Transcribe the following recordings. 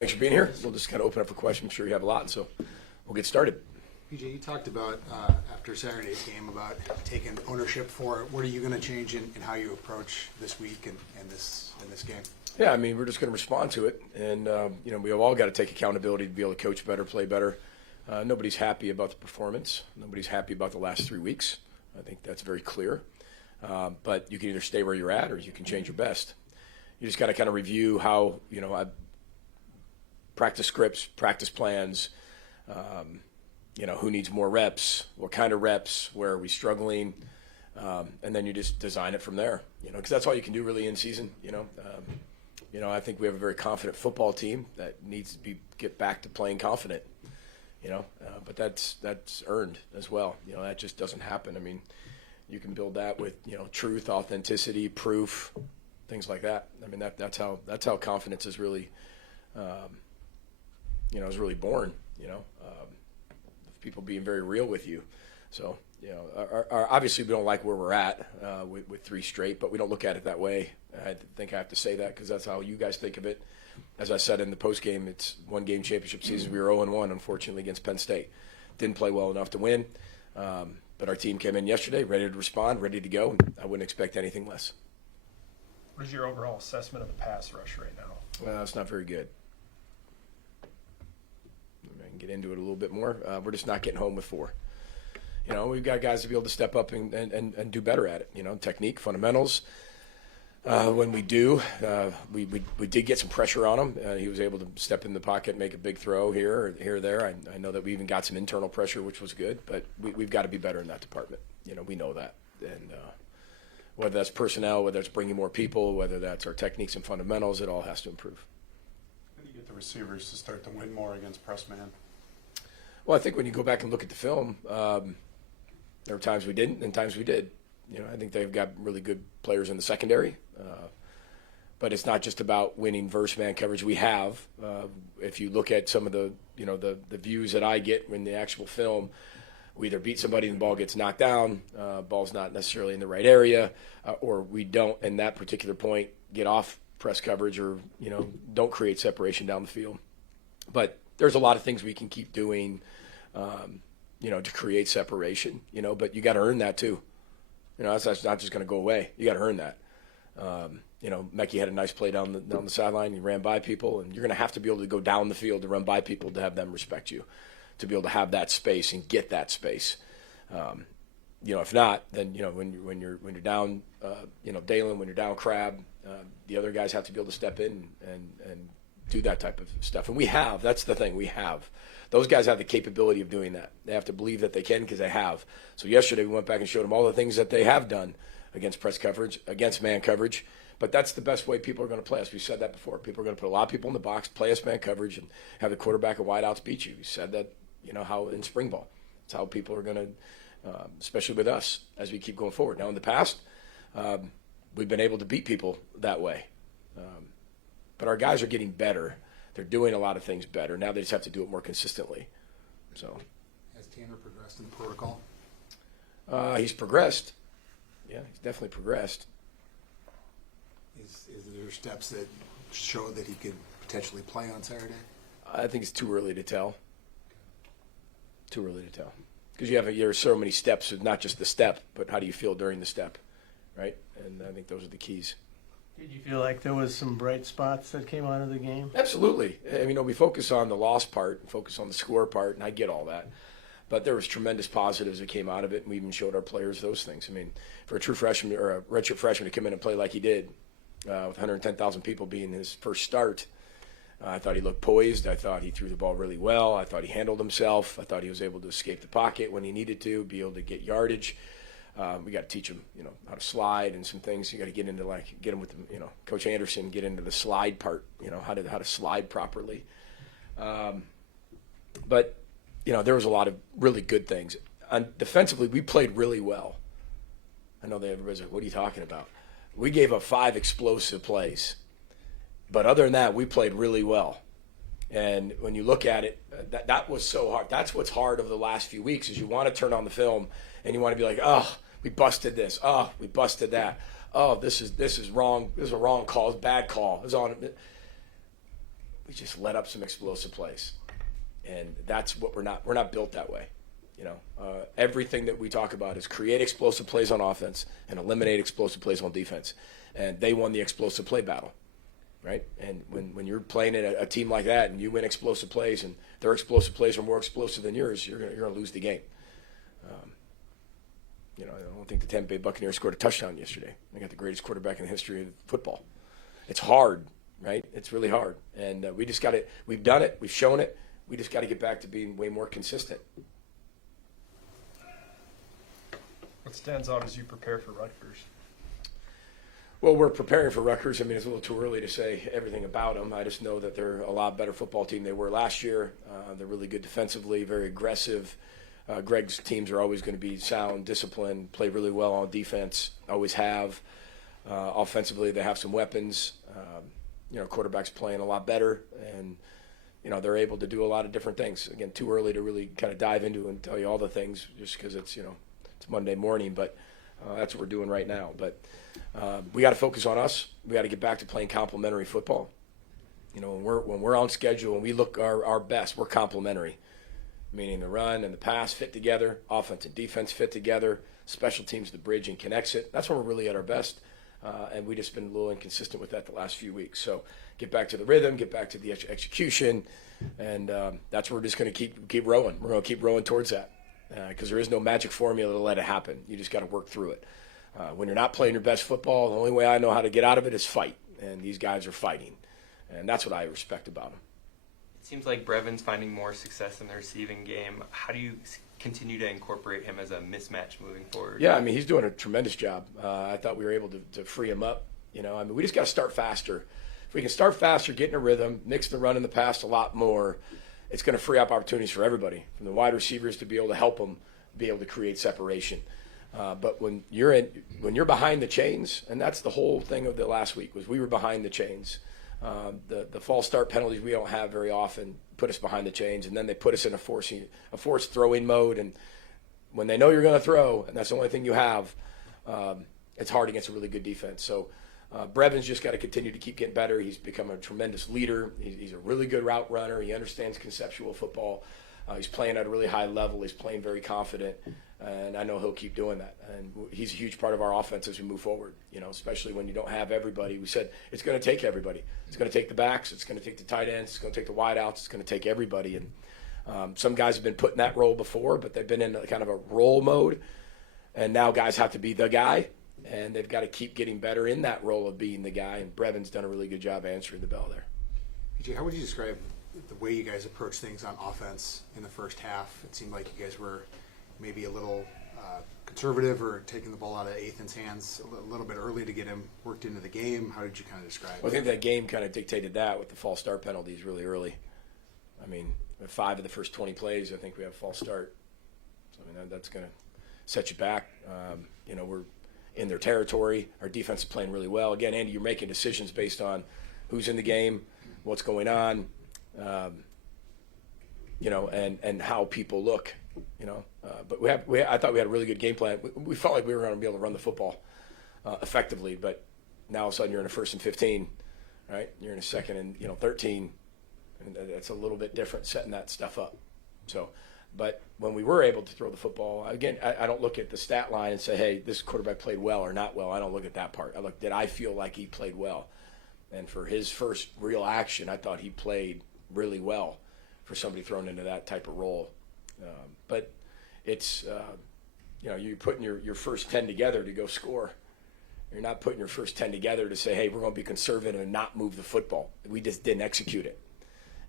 Thanks for being here. We'll just kind of open up for questions. I'm sure you have a lot, so we'll get started. PJ, you talked about after Saturday's game about taking ownership for it. What are you going to change in how you approach this week and this game? Yeah, I mean, we're just going to respond to it, and we have all got to take accountability to be able to coach better, play better. Nobody's happy about the performance. Nobody's happy about the last 3 weeks. I think that's very clear. But you can either stay where you're at or you can change your best. You just got to kind of review how, practice scripts, practice plans, who needs more reps, what kind of reps, where are we struggling, and then you just design it from there, because that's all you can do really in season. I think we have a very confident football team that needs to get back to playing confident, but that's earned as well. That just doesn't happen. I mean, you can build that with, truth, authenticity, proof, things like that. I mean, that's how confidence is really, is really born, people being very real with you. So, obviously we don't like where we're at with 3 straight, but we don't look at it that way. I think I have to say that because that's how you guys think of it. As I said in the postgame, it's one-game championship season. We were 0-1, unfortunately, against Penn State. Didn't play well enough to win, but our team came in yesterday ready to respond, ready to go, and I wouldn't expect anything less. What is your overall assessment of the pass rush right now? Well, it's not very good. I can get into it a little bit more. We're just not getting home with 4. We've got guys to be able to step up and do better at it. Technique, fundamentals. When we do, we did get some pressure on him. He was able to step in the pocket, make a big throw here or there. I know that we even got some internal pressure, which was good, but we've got to be better in that department. We know that. And whether that's personnel, whether it's bringing more people, whether that's our techniques and fundamentals, it all has to improve. How do you get the receivers to start to win more against press man? Well, I think when you go back and look at the film, there were times we didn't and times we did. I think they've got really good players in the secondary, but it's not just about winning versus man coverage. We have, if you look at some of the views that I get in the actual film, we either beat somebody and the ball gets knocked down, ball's not necessarily in the right area, or we don't, in that particular point, get off press coverage or, don't create separation down the field. But there's a lot of things we can keep doing, to create separation, but you got to earn that too. That's not just going to go away. You got to earn that. Mekhi had a nice play down the sideline. He ran by people, and you're going to have to be able to go down the field to run by people to have them respect you, to be able to have that space and get that space. If not, then when you're down, Dalen, when you're down Crab, the other guys have to be able to step in and do that type of stuff. And we have. That's the thing. We have. Those guys have the capability of doing that. They have to believe that they can because they have. So yesterday we went back and showed them all the things that they have done against press coverage, against man coverage. But that's the best way people are going to play us. We said that before. People are going to put a lot of people in the box, play us man coverage, and have the quarterback and wideouts beat you. We said that, how in spring ball. It's how people are going to, especially with us, as we keep going forward. Now in the past, we've been able to beat people that way. But our guys are getting better. They're doing a lot of things better. Now they just have to do it more consistently. So, Has Tanner progressed in the protocol? He's progressed. Yeah, he's definitely progressed. Is there steps that show that he could potentially play on Saturday? I think it's too early to tell. Too early to tell. Because you have so many steps of not just the step, but how do you feel during the step, right? And I think those are the keys. Did you feel like there was some bright spots that came out of the game? Absolutely. We focus on the loss part, focus on the score part, and I get all that. But there was tremendous positives that came out of it, and we even showed our players those things. For a true freshman or a redshirt freshman to come in and play like he did, with 110,000 people being his first start, I thought he looked poised. I thought he threw the ball really well. I thought he handled himself. I thought he was able to escape the pocket when he needed to, be able to get yardage. We got to teach him, how to slide and some things. You got to get into get him with, Coach Anderson, get into the slide part, how to slide properly. But there was a lot of really good things. Defensively, we played really well. I know that everybody's like, what are you talking about? We gave up 5 explosive plays. But other than that, we played really well. And when you look at it, that was so hard. That's what's hard over the last few weeks is you want to turn on the film and you want to be like, oh, we busted this. Oh, we busted that. Oh, this is wrong. This is a wrong call. It's a bad call. It's on. we just let up some explosive plays. And that's what we're not built that way. You know, everything that we talk about is create explosive plays on offense and eliminate explosive plays on defense. And they won the explosive play battle, right? And when you're playing at a team like that and you win explosive plays and their explosive plays are more explosive than yours, you're going to lose the game. You know, I don't think the Tampa Bay Buccaneers scored a touchdown yesterday. They got the greatest quarterback in the history of football. It's hard, right? It's really hard. And we just got it. We've done it. We've shown it. We just got to get back to being way more consistent. What stands out as you prepare for Rutgers? Well, we're preparing for Rutgers. I mean, it's a little too early to say everything about them. I just know that they're a lot better football team than they were last year. They're really good defensively, very aggressive. Greg's teams are always going to be sound, disciplined, play really well on defense, always have. Offensively, they have some weapons. You know, quarterback's playing a lot better, and, you know, they're able to do a lot of different things. Again, too early to really kind of dive into and tell you all the things just because it's, you know, it's Monday morning, but that's what we're doing right now. But we got to focus on us. We got to get back to playing complementary football. You know, when we're on schedule and we look our best, we're complementary. Meaning the run and the pass fit together, offense and defense fit together, special teams, the bridge and connects it. That's when we're really at our best, and we just been a little inconsistent with that the last few weeks. So get back to the rhythm, get back to the execution, and that's where we're just going to keep rowing. We're going to keep rowing towards that because there is no magic formula to let it happen. You just got to work through it. When you're not playing your best football, the only way I know how to get out of it is fight, and these guys are fighting, and that's what I respect about them. It seems like Brevin's finding more success in the receiving game. How do you continue to incorporate him as a mismatch moving forward? Yeah, I mean, he's doing a tremendous job. I thought we were able to free him up. You know, I mean, we just got to start faster. If we can start faster, get in a rhythm, mix the run and the pass a lot more, it's going to free up opportunities for everybody, from the wide receivers to be able to help them be able to create separation. But when you're behind the chains, and that's the whole thing of the last week, was we were behind the chains. The false start penalties we don't have very often put us behind the chains, and then they put us in a forced throwing mode. And when they know you're going to throw, and that's the only thing you have, it's hard against a really good defense. So Brevin's just got to continue to keep getting better. He's become a tremendous leader. He's a really good route runner. He understands conceptual football. He's playing at a really high level. He's playing very confident, and I know he'll keep doing that. And he's a huge part of our offense as we move forward, you know, especially when you don't have everybody. We said it's going to take everybody. It's going to take the backs. It's going to take the tight ends. It's going to take the wideouts. It's going to take everybody. And some guys have been put in that role before, but they've been in kind of a role mode, and now guys have to be the guy, and they've got to keep getting better in that role of being the guy, and Brevin's done a really good job answering the bell there. PJ, how would you describe the way you guys approach things on offense in the first half? It seemed like you guys were maybe a little conservative or taking the ball out of Ethan's hands a little bit early to get him worked into the game. How did you kind of describe it? Well, I think that game kind of dictated that with the false start penalties really early. I mean, 5 of the first 20 plays, I think we have false start. So, I mean, that's going to set you back. You know, we're in their territory. Our defense is playing really well. Again, Andy, you're making decisions based on who's in the game, what's going on, you know, and how people look, you know. But I thought we had a really good game plan. We felt like we were going to be able to run the football effectively, but now all of a sudden you're in a 1st and 15, right? You're in a 2nd and, you know, 13, and it's a little bit different setting that stuff up. So, but when we were able to throw the football, again, I don't look at the stat line and say, hey, this quarterback played well or not well. I don't look at that part. I look, did I feel like he played well? And for his first real action, I thought he played really well for somebody thrown into that type of role. But it's, you know, you're putting your first 10 together to go score. You're not putting your first 10 together to say, hey, we're going to be conservative and not move the football. We just didn't execute it.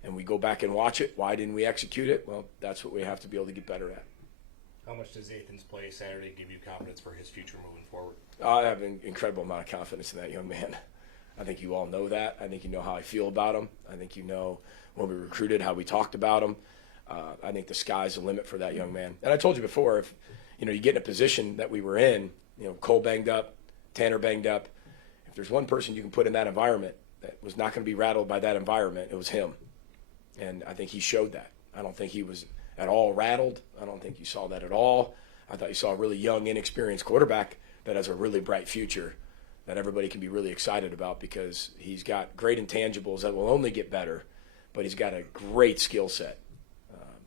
And we go back and watch it. Why didn't we execute it? Well, that's what we have to be able to get better at. How much does Ethan's play Saturday give you confidence for his future moving forward? I have an incredible amount of confidence in that young man. I think you all know that. I think you know how I feel about him. I think you know when we recruited, how we talked about him. I think the sky's the limit for that young man. And I told you before, if you know you get in a position that we were in, you know, Cole banged up, Tanner banged up. If there's one person you can put in that environment that was not going to be rattled by that environment, it was him. And I think he showed that. I don't think he was at all rattled. I don't think you saw that at all. I thought you saw a really young, inexperienced quarterback that has a really bright future that everybody can be really excited about because he's got great intangibles that will only get better. but he's got a great skill set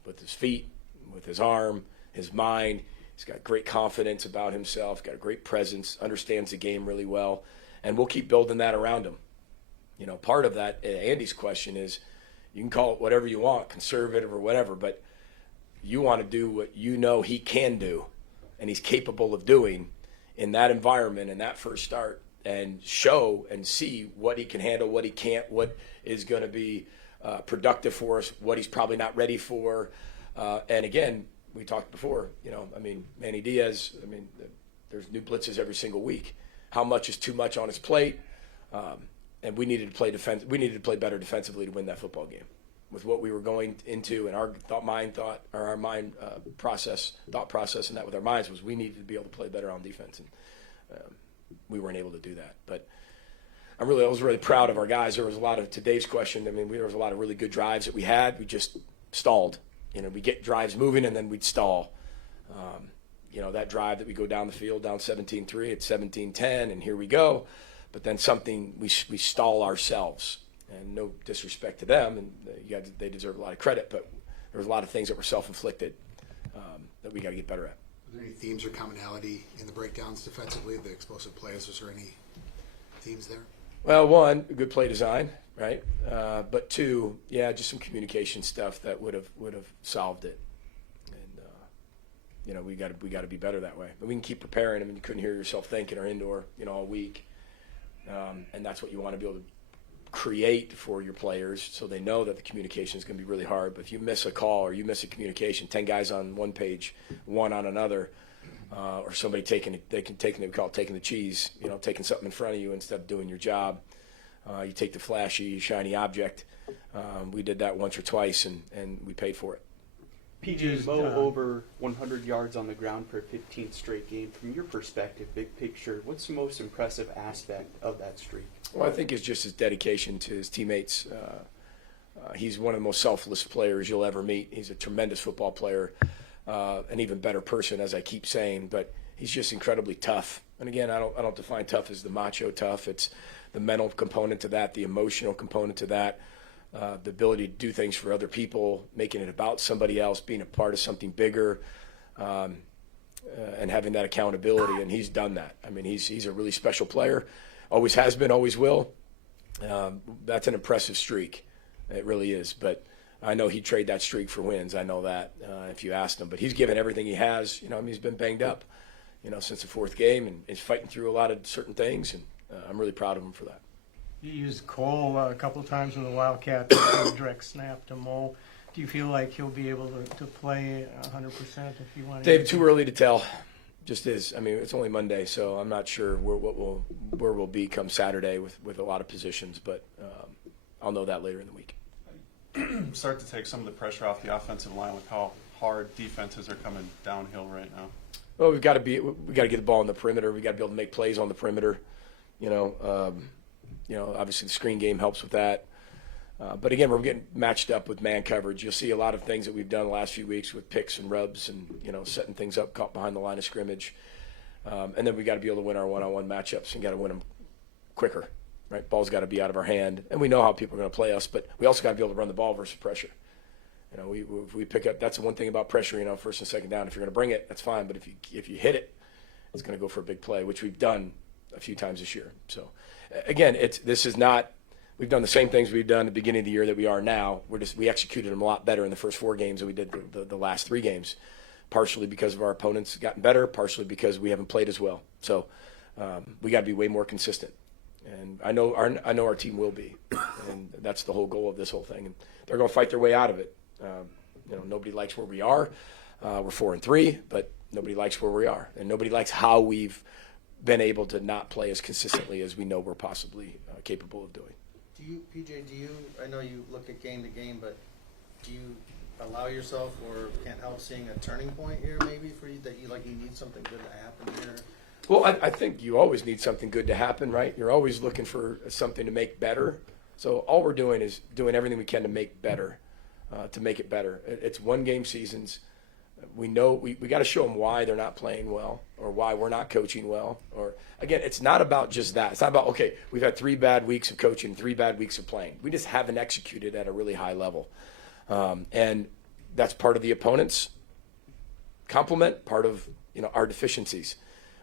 with his feet, with his arm, his mind. He's got great confidence about himself, got a great presence, understands the game really well, and we'll keep building that around him. You know, part of that, Andy's question is, you can call it whatever you want, conservative or whatever, but you want to do what you know he can do and he's capable of doing in that environment, in that first start, and show and see what he can handle, what he can't, what is going to be productive for us, what he's probably not ready for. And again, we talked before, you know, I mean, Manny Diaz, I mean, there's new blitzes every single week. How much is too much on his plate? And we needed to play We needed to play better defensively to win that football game. With what we were going into, and our thought process, and that with our minds was we needed to be able to play better on defense, and we weren't able to do that. But I was really proud of our guys. There was a lot of, to Dave's question, I mean, there was a lot of really good drives that we had. We just stalled. You know, we get drives moving and then we'd stall. You know, that drive that we go down the field, down 17-3, it's 17-10, and here we go. But then we stall ourselves. And no disrespect to them, and they deserve a lot of credit, but there was a lot of things that were self-inflicted that we got to get better at. Are there any themes or commonality in the breakdowns defensively, the explosive plays? Was there any themes there? Well, one, good play design, right? But two, yeah, just some communication stuff that would have solved it. And you know, we got to be better that way. But we can keep preparing. I mean, you couldn't hear yourself thinking or indoor, you know, all week, and that's what you want to be able to create for your players, so they know that the communication is going to be really hard. But if you miss a call or you miss a communication, 10 guys on one page, one on another, or somebody taking the cheese, you know, taking something in front of you instead of doing your job. You take the flashy, shiny object. We did that once or twice, and we paid for it. PJ, Mo over 100 yards on the ground for a 15th straight game. From your perspective, big picture, what's the most impressive aspect of that streak? Well, I think it's just his dedication to his teammates. He's one of the most selfless players you'll ever meet. He's a tremendous football player, an even better person, as I keep saying. But he's just incredibly tough. And again, I don't define tough as the macho tough. It's the mental component to that, the emotional component to that. The ability to do things for other people, making it about somebody else, being a part of something bigger, and having that accountability. And he's done that. I mean, he's a really special player. Always has been, always will. That's an impressive streak. It really is. But I know he'd trade that streak for wins. I know that if you asked him. But he's given everything he has. You know, I mean, he's been banged up, you know, since the fourth game, and is fighting through a lot of certain things. And I'm really proud of him for that. You used Cole a couple of times with the Wildcat, direct snap to Mo. Do you feel like he'll be able to play 100% if you want to? Dave, too early to tell. Just is. I mean, it's only Monday, so I'm not sure where we'll be come Saturday with a lot of positions, but I'll know that later in the week. Start to take some of the pressure off the offensive line with how hard defenses are coming downhill right now. Well, we got to get the ball on the perimeter. We got to be able to make plays on the perimeter. You know, obviously the screen game helps with that. But again, we're getting matched up with man coverage. You'll see a lot of things that we've done the last few weeks with picks and rubs and, you know, setting things up, caught behind the line of scrimmage. And then we got to be able to win our one-on-one matchups and got to win them quicker, right? Ball's got to be out of our hand. And we know how people are going to play us, but we also got to be able to run the ball versus pressure. You know, if we pick up, that's the one thing about pressure, you know, first and second down. If you're going to bring it, that's fine. But if you hit it, it's going to go for a big play, which we've done a few times this year. So, again, we've done the same things we've done at the beginning of the year that we are now. We executed them a lot better in the first 4 games than we did the last 3 games, partially because of our opponents gotten better, partially because we haven't played as well. So we got to be way more consistent. And I know our team will be, and that's the whole goal of this whole thing. And they're going to fight their way out of it. You know, nobody likes where we are. We're 4-3, but nobody likes where we are, and nobody likes how we've been able to not play as consistently as we know we're possibly capable of doing. Do you, PJ, I know you look at game to game, but do you allow yourself or can't help seeing a turning point here maybe for you that you need something good to happen here? Well, I think you always need something good to happen, right? You're always looking for something to make better. So all we're doing is doing everything we can to make better, to make it better. It's 1-game seasons. We know we got to show them why they're not playing well or why we're not coaching well. Or again, it's not about just that. It's not about, okay, we've had 3 bad weeks of coaching, 3 bad weeks of playing. We just haven't executed at a really high level. And that's part of the opponent's complement, part of our deficiencies.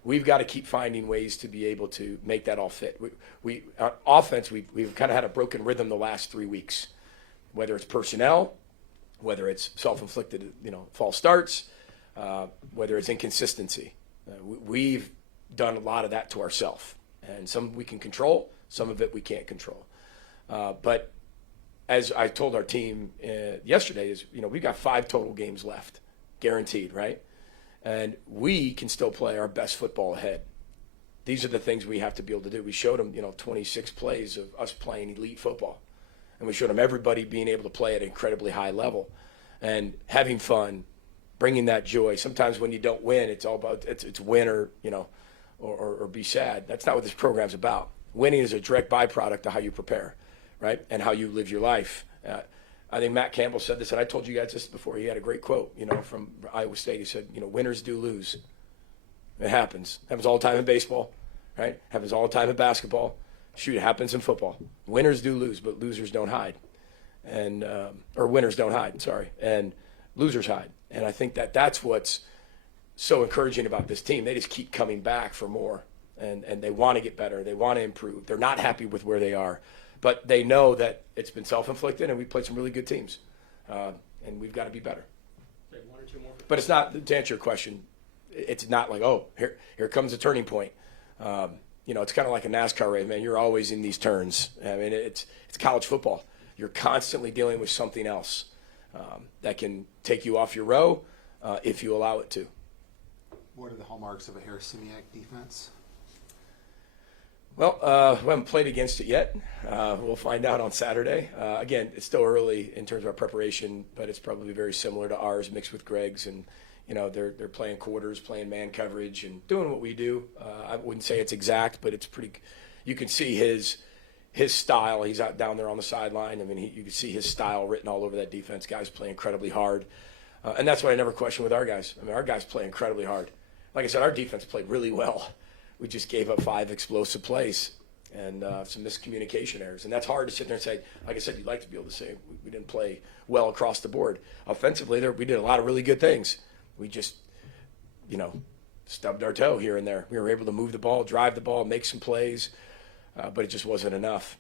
We've got to keep finding ways to be able to make that all fit. We offense, we've kind of had a broken rhythm the last 3 weeks, whether it's personnel, whether it's self-inflicted, false starts, whether it's inconsistency. We've done a lot of that to ourselves, and some we can control, some of it we can't control. But as I told our team yesterday, is we've got 5 total games left, guaranteed, right? And we can still play our best football ahead. These are the things we have to be able to do. We showed them, 26 plays of us playing elite football. And we showed them everybody being able to play at an incredibly high level and having fun, bringing that joy. Sometimes when you don't win, it's all about it's win or be sad. That's not what this program's about. Winning is a direct byproduct of how you prepare, right, and how you live your life. I think Matt Campbell said this, and I told you guys this before. He had a great quote, from Iowa State. He said, winners do lose. It happens. Happens all the time in baseball, right? Happens all the time in basketball. Shoot, it happens in football. Winners do lose, but losers don't hide. And or winners don't hide, sorry. And losers hide. And I think that's what's so encouraging about this team. They just keep coming back for more. And they want to get better. They want to improve. They're not happy with where they are. But they know that it's been self-inflicted, and we've played some really good teams. And we've got to be better. One or two more. But it's not, to answer your question, it's not like, oh, here comes a turning point. It's kind of like a NASCAR race, man. You're always in these turns. I mean, it's college football. You're constantly dealing with something else that can take you off your row if you allow it to. What are the hallmarks of a Harris-Simiak defense? Well, we haven't played against it yet. We'll find out on Saturday. Again, it's still early in terms of our preparation, but it's probably very similar to ours, mixed with Greg's. And they're playing quarters, playing man coverage, and doing what we do. I wouldn't say it's exact, but it's pretty. You can see his style. He's out down there on the sideline. I mean, you can see his style written all over that defense. Guys play incredibly hard, and that's what I never question with our guys. I mean, our guys play incredibly hard. Like I said, our defense played really well. We just gave up 5 explosive plays and some miscommunication errors. And that's hard to sit there and say, like I said, you'd like to be able to say we didn't play well across the board. Offensively, we did a lot of really good things. We just, stubbed our toe here and there. We were able to move the ball, drive the ball, make some plays, but it just wasn't enough.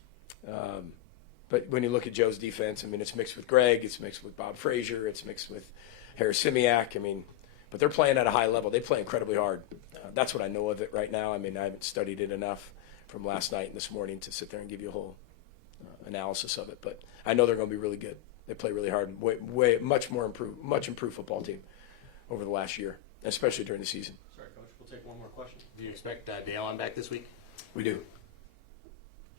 But when you look at Joe's defense, I mean, it's mixed with Greg, it's mixed with Bob Frazier, it's mixed with Harris-Simiak. I mean, but they're playing at a high level. They play incredibly hard. That's what I know of it right now. I mean, I haven't studied it enough from last night and this morning to sit there and give you a whole analysis of it. But I know they're going to be really good. They play really hard. Much improved football team over the last year, especially during the season. Sorry, Coach. We'll take one more question. Do you expect Dale back this week? We do. Do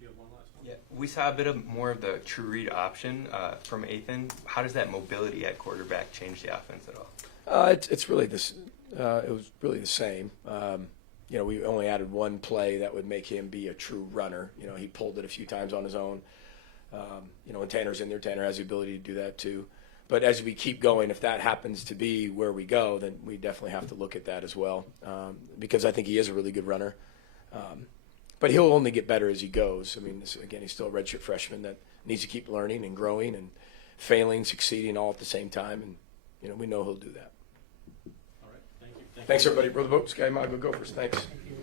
you have one last one? Yeah, we saw a bit of more of the true read option from Ethan. How does that mobility at quarterback change the offense at all? It's really this. It was really the same. We only added one play that would make him be a true runner. He pulled it a few times on his own. When Tanner's in there, Tanner has the ability to do that too. But as we keep going, if that happens to be where we go, then we definitely have to look at that as well, because I think he is a really good runner. But he'll only get better as he goes. I mean, he's still a redshirt freshman that needs to keep learning and growing and failing, succeeding all at the same time. And we know he'll do that. All right. Thank you. Thanks, everybody. Row the boat, Sky Mago Gophers. Thanks. Thank you.